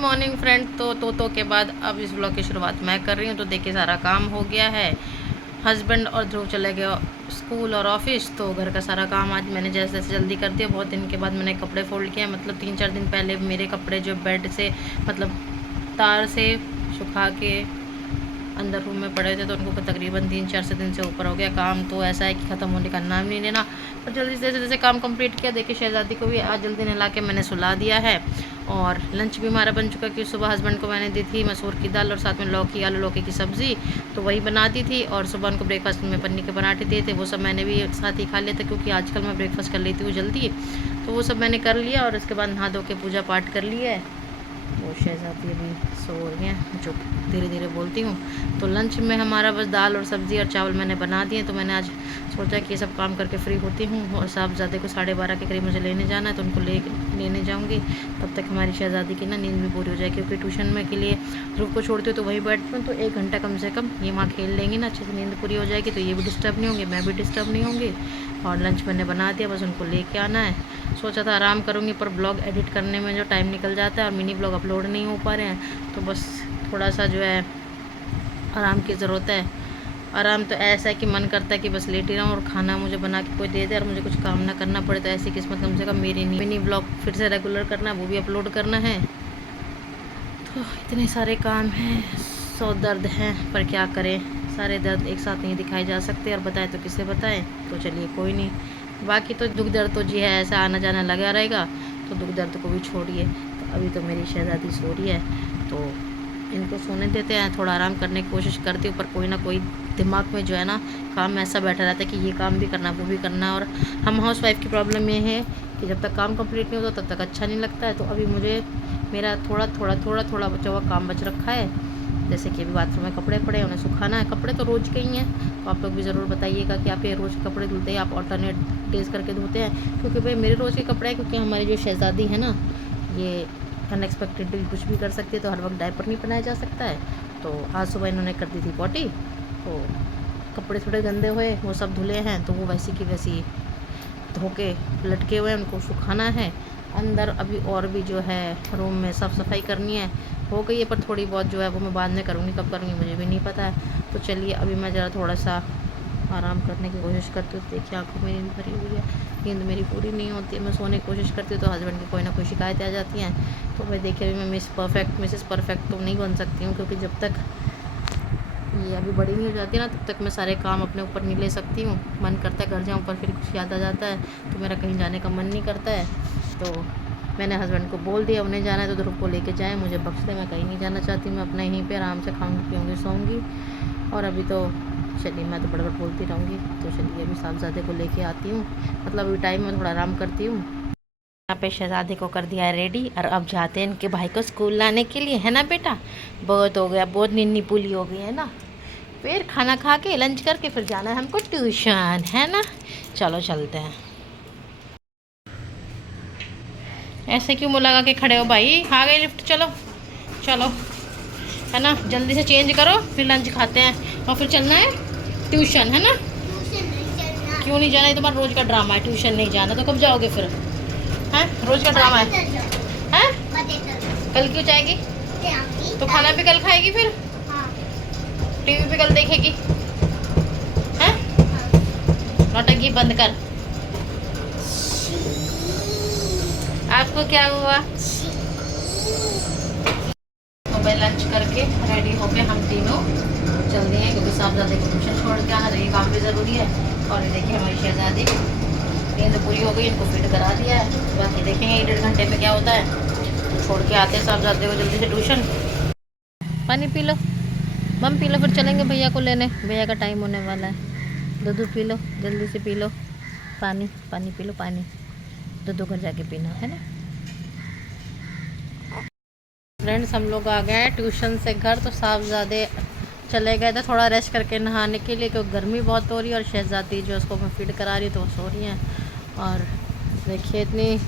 Morning friend. तो के बाद अब इस ब्लॉग की शुरुआत मैं कर रही हूँ। तो देखिए सारा काम हो गया है। हस्बैंड और ध्रुव चले गए स्कूल और ऑफिस। तो घर का सारा काम आज मैंने जैसे जैसे जल्दी कर दिया। बहुत दिन के बाद मैंने कपड़े फोल्ड किए, मतलब 3-4 दिन पहले मेरे कपड़े जो बेड से मतलब तार से सुखा के अंदर रूम में पड़े थे, तो उनको तकरीबन 3-4 दिन से ऊपर हो गया। काम तो ऐसा है कि ख़त्म होने का नाम नहीं लेना। और जल्दी से जैसे जैसे काम कंप्लीट किया। देखिए शहज़ादी को भी आज जल्दी नहला के मैंने सुला दिया है। और लंच भी हमारा बन चुका कि सुबह हस्बैंड को मैंने दी थी मसूर की दाल और साथ में लौकी आलू लौकी की सब्ज़ी, तो वही बना दी थी। और सुबह उनको ब्रेकफास्ट में पन्नी के पराठे दिए थे, वो सब मैंने भी एक साथ ही खा लिया था, क्योंकि आजकल मैं ब्रेकफास्ट कर लेती हूँ जल्दी। तो वो सब मैंने कर लिया और उसके बाद नहा धो के पूजा पाठ कर लिया है। वो शहज़ादी अभी सो रही हैं, जो धीरे धीरे बोलती हूँ। तो लंच में हमारा बस दाल और सब्ज़ी और चावल मैंने बना दिए। तो मैंने आज सोचा कि ये सब काम करके फ्री होती हूँ और साहबज़ादे को 12:30 के करीब मुझे लेने जाना है, तो उनको लेने जाऊँगी। तब तक हमारी शहज़ादी की ना नींद भी पूरी हो जाए, क्योंकि ट्यूशन में के लिए ध्रुव को छोड़ती हूँ तो वहीं बैठती हूँ। तो 1 घंटा कम से कम ये वहाँ खेल लेंगी ना, अच्छे से नींद पूरी हो जाएगी, तो ये भी डिस्टर्ब नहीं होंगे, मैं भी डिस्टर्ब नहीं होंगी। और लंच मैंने बना दिया, बस उनको लेके आना है। सोचा था आराम करूँगी, पर ब्लॉग एडिट करने में जो टाइम निकल जाता है और मिनी ब्लॉग अपलोड नहीं हो पा रहे हैं, तो बस थोड़ा सा जो है आराम की ज़रूरत है। आराम तो ऐसा है कि मन करता है कि बस लेटी रहूँ और खाना मुझे बना के कोई दे दे और मुझे कुछ काम ना करना पड़े। तो ऐसी किस्मत कम से कम मेरी नहीं। मिनी ब्लॉग फिर से रेगुलर करना, वो भी अपलोड करना है। तो इतने सारे काम हैं, 100 दर्द हैं, पर क्या करें, सारे दर्द एक साथ नहीं दिखाए जा सकते, और बताएं तो किसे बताएं। तो चलिए कोई नहीं, बाकी तो दुख दर्द तो जी है, ऐसा आना जाना लगा रहेगा, तो दुख दर्द को भी छोड़िए। तो अभी तो मेरी शहज़ादी सो रही है, तो इनको सोने देते हैं, थोड़ा आराम करने की कोशिश करती हूँ। पर कोई ना कोई दिमाग में जो है ना काम ऐसा बैठा रहता है कि ये काम भी करना वो भी करना। और हम हाउस वाइफ की प्रॉब्लम ये है कि जब तक काम कंप्लीट नहीं होता तब तक अच्छा नहीं लगता है। तो अभी मुझे मेरा थोड़ा बचा हुआ काम बच रखा है, जैसे कि अभी बाथरूम में कपड़े पड़े हैं, उन्हें सुखाना है। कपड़े तो रोज़ के ही हैं, तो आप लोग भी ज़रूर बताइएगा कि आप ये रोज़ कपड़े धुलते हैं, आप ऑल्टरनेट डेज करके धोते हैं। क्योंकि भाई मेरे रोज़ के कपड़े हैं, क्योंकि हमारी जो शहज़ादी है ना, ये अनएक्सपेक्टेडली कुछ भी कर सकती है, तो हर वक्त डायपर नहीं पहनाया जा सकता है। तो आज सुबह इन्होंने कर दी थी पॉटी, तो कपड़े थोड़े गंदे हुए, वो सब धुले हैं, तो वो वैसी की वैसी धो के लटके हुए हैं, उनको सुखाना है। अंदर अभी और भी जो है रूम में साफ़ सफाई करनी है, हो गई है, पर थोड़ी बहुत जो है वो मैं बाद में करूँगी, कब करूँगी मुझे भी नहीं पता है। तो चलिए अभी मैं ज़रा थोड़ा सा आराम करने की कोशिश करती हूँ। देखिए आंखों में नींद भरी हुई है, नींद मेरी पूरी नहीं होती है। मैं सोने की कोशिश करती हूँ तो हस्बैंड की कोई ना कोई शिकायतें आ जाती हैं। तो भाई देखिए अभी मैं मिसेस परफेक्ट तो नहीं बन सकती हूँ, क्योंकि जब तक ये अभी बड़ी नहीं हो जाती है ना, तब तक मैं सारे काम अपने ऊपर नहीं ले सकती हूँ। मन करता है घर जाऊँ, पर फिर कुछ याद आ जाता है, तो मेरा कहीं जाने का मन नहीं करता है। तो मैंने हस्बैंड को बोल दिया उन्हें जाना है तो ध्रुव को लेके जाए, मुझे बख्श दे, मैं कहीं नहीं जाना चाहती। मैं अपना यहीं पे आराम से खाऊंगी पीऊँगी सोऊंगी। और अभी तो चलिए मैं तो बड़बड़ बोलती रहूँगी। तो चलिए अभी साहबज़ादे को लेके आती हूँ, मतलब अभी टाइम में थोड़ा आराम करती हूँ। यहाँ पे शहज़ादे को कर दिया है रेडी, और अब जाते हैं इनके भाई को स्कूल लाने के लिए, है ना बेटा। बहुत हो गया, बहुत नीनी पुली हो गई है ना। फिर खाना खा के लंच करके फिर जाना है हमको ट्यूशन, है ना। चलो चलते हैं। ऐसे क्यों मुँह लगा के खड़े हो भाई, आ गए लिफ्ट, चलो चलो, है ना। जल्दी से चेंज करो, फिर लंच खाते हैं और फिर चलना है ट्यूशन, है ना। क्यों नहीं जाना, ये तुम्हारा रोज़ का ड्रामा है, ट्यूशन नहीं जाना तो कब जाओगे फिर, हैं। रोज़ का ड्रामा है, हैं। कल क्यों जाएगी, तो खाना भी कल खाएगी, फिर टीवी भी कल देखेगी, हैं। नौटंकी बंद कर। आपको क्या हुआ। तो भाई लंच करके रेडी हो गए हम तीनों, चल दिए हैं, क्योंकि साहबज़ादे को ट्यूशन छोड़ के आना, ये काम भी ज़रूरी है। और ये देखिए हमारी शहज़ादी नींद पूरी हो गई, इनको फीड करा दिया है। बाकी देखेंगे 1-1.5 घंटे में क्या होता है। छोड़ के आते हैं साहबज़ादे को जल्दी से ट्यूशन। पानी पी लो, मम पी लो, फिर चलेंगे भैया को लेने, भैया का टाइम होने वाला है। दूध पी लो, जल्दी से पी लो, पानी पानी पी लो, पानी दूध घर जाके पीना, है ना। फ्रेंड्स हम लोग आ गए हैं ट्यूशन से घर। तो साहबज़ादे चले गए थे थोड़ा रेस्ट करके नहाने के लिए, क्योंकि गर्मी बहुत हो रही है, और शहज़ादी जो उसको मैं फीड करा रही तो वो सो रही हैं। और देखिए इतनी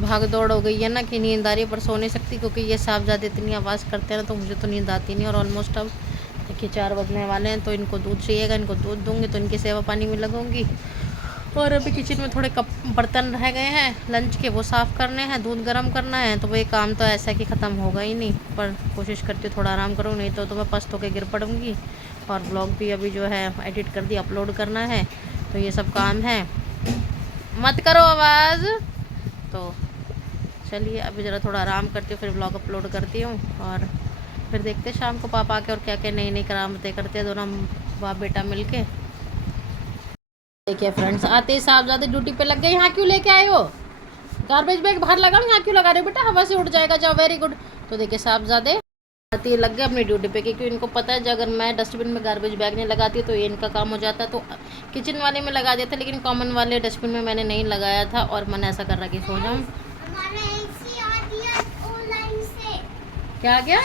भाग दौड़ हो गई है ना कि नींद आ रही है, पर सो नहीं सकती, क्योंकि ये साहबज़ादे इतनी आवाज़ करते हैं ना, तो मुझे तो नींद आती नहीं। और ऑलमोस्ट अब देखिए 4 बजने वाले हैं, तो इनको दूध चाहिएगा, इनको दूध दूँगी तो इनकी सेवा पानी में लगूँगी। और अभी किचन में थोड़े कप बर्तन रह गए हैं लंच के, वो साफ़ करने हैं, दूध गर्म करना है। तो वही काम तो ऐसा कि ख़त्म होगा ही नहीं, पर कोशिश करती हूँ थोड़ा आराम करूँ, नहीं तो मैं पस्त होकर गिर पड़ूँगी। और ब्लॉग भी अभी जो है एडिट कर दी, अपलोड करना है, तो ये सब काम है। मत करो आवाज़। तो चलिए अभी ज़रा थोड़ा आराम करती हूँ, फिर ब्लॉग अपलोड करती हूँ। और फिर देखते शाम को पापा आके और क्या क्या नई नई करामतें करते हैं दोनों बाप बेटा मिलके। देखिए फ्रेंड्स, आते ही साहबजादे ड्यूटी पे लग गए। यहाँ क्यों लेके आए हो? गार्बेज बैग बाहर लगाओ, यहाँ क्यों लगा रहे हो बेटा? हवा से उड़ जाएगा। जाओ, वेरी गुड। तो देखिए साहबजादे आते ही लग गए अपनी ड्यूटी पे, क्योंकि इनको पता है अगर मैं डस्टबिन में गार्बेज बैग नहीं लगाती तो ये इनका काम हो जाता। तो किचन वाले में लगा दिया था, लेकिन कॉमन वाले डस्टबिन में मैंने नहीं लगाया था, और मैंने ऐसा कर रहा कि सो जाऊँ। क्या क्या?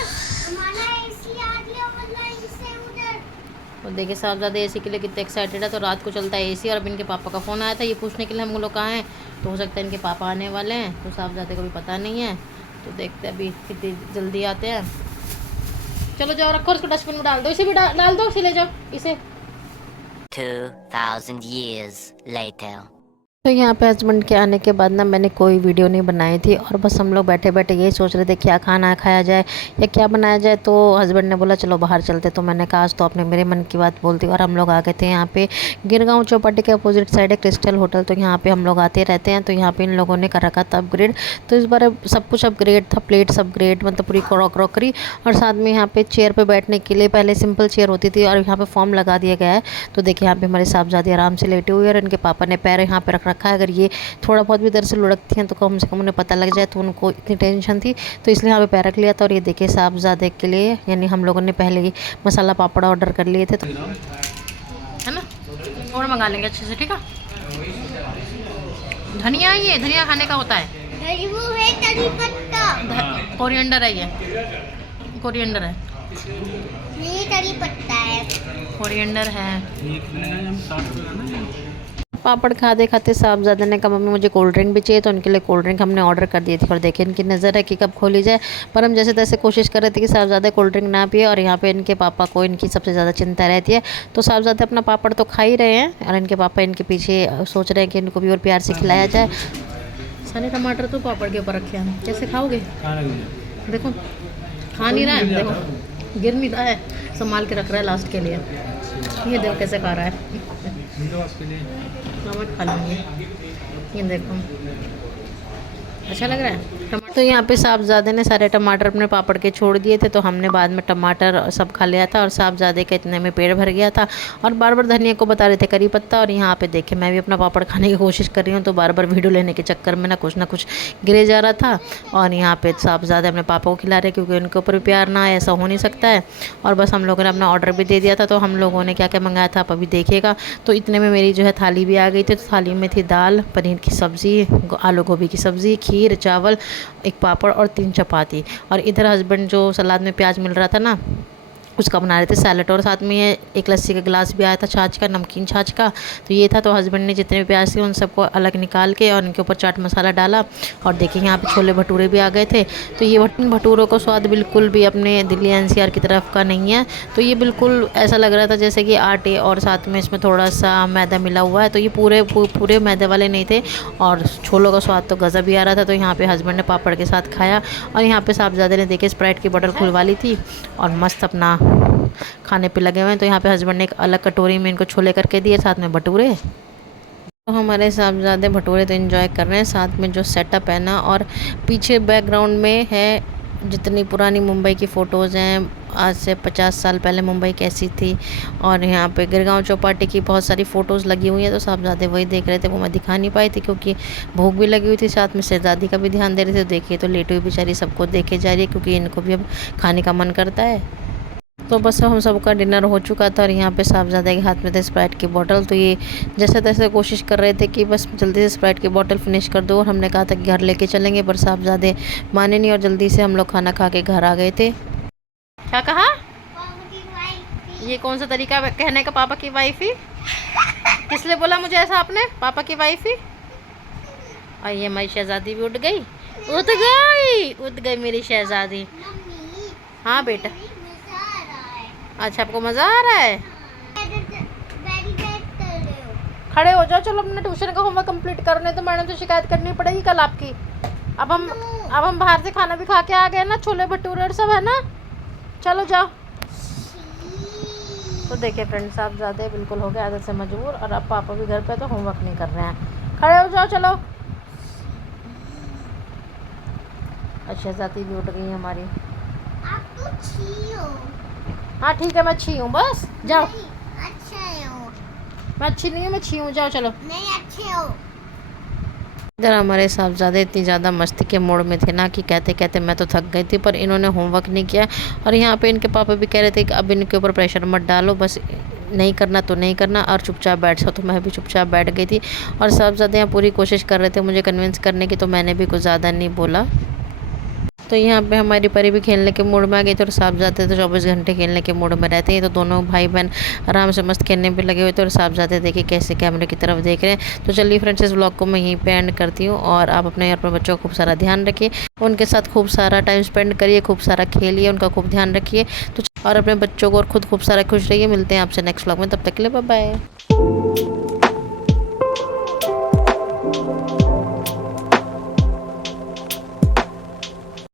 तो देखिए साहबजादे एसी के लिए कितने एक्साइटेड है। तो रात को चलता है एसी, और अब इनके पापा का फ़ोन आया था ये पूछने के लिए हम लोग कहाँ हैं। तो हो सकता है इनके पापा आने वाले हैं, तो साहबजादे को भी पता नहीं है। तो देखते हैं अभी कितनी जल्दी आते हैं। चलो जाओ, रखो उसको डस्टबिन में डाल दो, इसे भी डाल दो, इसे ले जाओ इसे। 2000 years later. तो यहाँ पे हस्बैंड के आने के बाद ना मैंने कोई वीडियो नहीं बनाई थी, और बस हम लोग बैठे बैठे यही सोच रहे थे क्या खाना खाया जाए या क्या बनाया जाए। तो हस्बैंड ने बोला चलो बाहर चलते। तो मैंने कहा आज तो आपने मेरे मन की बात बोल दी, और हम लोग आ गए थे यहाँ पे गिरगांव चौपाटी के अपोजिट साइड है क्रिस्टल होटल। तो यहाँ पे हम लोग आते रहते हैं। तो यहाँ पे इन लोगों ने कर रखा था अपग्रेड। तो इस बार सब कुछ अपग्रेड था, प्लेट्स अपग्रेड, मतलब पूरी क्रॉकरी, और साथ में यहाँ पे चेयर पर बैठने के लिए पहले सिंपल चेयर होती थी, और यहाँ पे फॉर्म लगा दिया गया है। तो देखिए यहाँ पे हमारे साहबजादे आराम से लेटे हुए, और इनके पापा ने पैर यहाँ पे रख रखा है। अगर ये थोड़ा बहुत भी इधर से लुढ़कती हैं तो कम से कम उन्हें पता लग जाए, तो उनको इतनी टेंशन थी, तो इसलिए यहाँ पे पैर रख लिया था। और ये देखिए साहबजादे के लिए, यानी हम लोगों ने पहले ही मसाला पापड़ ऑर्डर कर लिए थे, तो है ना, और मंगा लेंगे अच्छे से। ठीक है, धनिया, ये धनिया खाने का होता है, कोरिएंडर है, ये कोरिएंडर है, ये करी पत्ता है, कोरिएंडर है। पापड़ खाते खाते साहबजादे ने कहा मम्मी मुझे कोल्ड ड्रिंक भी चाहिए। तो उनके लिए कोल्ड ड्रिंक हमने ऑर्डर कर दी थी, और देखिए इनकी नज़र है कि कब खोली जाए, पर हम जैसे तैसे कोशिश कर रहे थे कि साहबजादे कोल्ड ड्रिंक ना पिए। और यहाँ पे इनके पापा को इनकी सबसे ज़्यादा चिंता रहती है। तो साहबजादे अपना पापड़ तो खा ही रहे हैं, और इनके पापा इनके पीछे सोच रहे हैं कि इनको भी और प्यार से खिलाया जाए। सारे टमाटर तो पापड़ के ऊपर रखे हैं, कैसे खाओगे? देखो खा नहीं रहा है, देखो गिर नहीं रहा है, संभाल के रख रहा है लास्ट के लिए। ये देखो कैसे खा रहा है, मैं खा लूँगी। ये देखो अच्छा लग रहा है टमाटर। तो यहाँ पे साहबजादे ने सारे टमाटर अपने पापड़ के छोड़ दिए थे, तो हमने बाद में टमाटर सब खा लिया था, और साहबजादे का इतने में पेट भर गया था। और बार बार धनिया को बता रहे थे करी पत्ता, और यहाँ पे देखे मैं भी अपना पापड़ खाने की कोशिश कर रही हूँ, तो बार बार वीडियो लेने के चक्कर में ना कुछ गिरे जा रहा था। और यहाँ पे साहबजादे अपने पापा को खिला रहे, क्योंकि उनके ऊपर भी प्यार ना आए, ऐसा हो नहीं सकता है। और बस हम लोगों ने अपना ऑर्डर भी दे दिया था। तो हम लोगों ने क्या क्या मंगाया था आप अभी देखिएगा। तो इतने में मेरी जो है थाली भी आ गई थी। तो थाली में थी दाल, पनीर की सब्ज़ी, आलू गोभी की सब्ज़ी, खीर, चावल, एक पापड़ और 3 चपाती। और इधर हस्बैंड जो सलाद में प्याज मिल रहा था ना, उसका बना रहे थे सैलेड, और साथ में ये एक लस्सी का गिलास भी आया था छाछ का, नमकीन छाछ का। तो ये था। तो हस्बैंड ने जितने भी प्याज थे उन सबको अलग निकाल के और इनके ऊपर चाट मसाला डाला। और देखिए यहाँ पे छोले भटूरे भी आ गए थे। तो ये भटूरों का स्वाद बिल्कुल भी अपने दिल्ली एनसीआर की तरफ का नहीं है। तो ये बिल्कुल ऐसा लग रहा था जैसे कि आटे और साथ में इसमें थोड़ा सा मैदा मिला हुआ है। तो ये पूरे मैदे वाले नहीं थे, और छोलों का स्वाद तो गज़ब ही आ रहा था। तो यहाँ पे हस्बैंड ने पापड़ के साथ खाया, और यहाँ पे साहबजादे ने देखे स्प्राइट की बोतल खुलवा ली थी, और मस्त अपना खाने पे लगे हुए हैं। तो यहाँ पे हस्बैंड ने एक अलग कटोरी में इनको छोले करके दिए, साथ में भटूरे। तो हमारे साहबजादे भटूरे तो एंजॉय कर रहे हैं, साथ में जो सेटअप है ना, और पीछे बैकग्राउंड में है जितनी पुरानी मुंबई की फ़ोटोज़ हैं, आज से 50 साल पहले मुंबई कैसी थी। और यहाँ पे गिरगांव चौपाटी की बहुत सारी फ़ोटोज़ लगी हुई हैं। तो साहबजादे वही देख रहे थे, वो मैं दिखा नहीं पाई थी क्योंकि भूख भी लगी हुई थी, साथ में शहज़ादी का भी ध्यान दे रहे थे। देखिए तो लेटी हुई बेचारी सबको देखे जा रही है, क्योंकि इनको भी अब खाने का मन करता है। तो बस हम सबका डिनर हो चुका था, और यहाँ पे साहबजादे के हाथ में थे स्प्राइट की बोतल। तो ये जैसे तैसे कोशिश कर रहे थे कि बस जल्दी से स्प्राइट की बोतल फिनिश कर दो, और हमने कहा था कि घर लेके चलेंगे, पर साहबजादे माने नहीं, और जल्दी से हम लोग खाना खा के घर आ गए थे। क्या कहा? ये कौन सा तरीका कहने का, पापा की वाइफी? किस लिए बोला मुझे ऐसा आपने, पापा की वाइफी? और ये हमारी शहज़ादी भी उठ गई मेरी शहज़ादी। हाँ बेटा, अच्छा आपको मज़ा आ रहा है? खड़े हो जाओ, चलो अपने ट्यूशन का होमवर्क कंप्लीट करने, तो मैडम से शिकायत करनी पड़ेगी कल आपकी। अब हम बाहर से खाना भी खा के आ गए ना, छोले भटूरे और सब है ना, चलो जाओ। तो देखिए फ्रेंड्स, आप ज़्यादा बिल्कुल हो गए आदत से मजबूर, और अब पापा भी घर पे तो होमवर्क नहीं कर रहे हैं। खड़े हो जाओ, चलो। अच्छा, जाती भी उठ गई हमारी। आप तो अच्छी हो। हाँ ठीक है, मैं अच्छी हूँ, बस जाओ। नहीं, अच्छे हो। मैं अच्छी नहीं हूँ, मैं अच्छी हूँ, जाओ चलो। नहीं, अच्छे हो। इधर हमारे साहबजादे इतनी ज़्यादा मस्ती के मूड में थे ना कि कहते कहते मैं तो थक गई थी, पर इन्होंने होमवर्क नहीं किया। और यहाँ पे इनके पापा भी कह रहे थे कि अब इनके ऊपर प्रेशर मत डालो, बस नहीं करना तो नहीं करना और चुपचाप बैठ जाओ। तो मैं भी चुपचाप बैठ गई थी, और साहबजादे यहाँ पूरी कोशिश कर रहे थे मुझे कन्विंस करने की, तो मैंने भी कुछ ज़्यादा नहीं बोला। तो यहाँ पे हमारी परी भी खेलने के मूड में आ गई थी, और साहबजादे तो 24 घंटे खेलने के मूड में रहते हैं। तो दोनों भाई बहन आराम से मस्त खेलने पे लगे हुए थे, और साहबजादे देखिए कैसे कैमरे की तरफ देख रहे हैं। तो चलिए फ्रेंड्स, इस व्लॉग को मैं यहीं पे एंड करती हूँ, और आप अपने अपने बच्चों को खूब सारा ध्यान रखिए, उनके साथ खूब सारा टाइम स्पेंड करिए, खूब सारा खेलिए, उनका खूब ध्यान रखिए। तो और अपने बच्चों को और खुद खूब सारा खुश रहिए। मिलते हैं आपसे नेक्स्ट व्लॉग में, तब तक के लिए बाय बाय।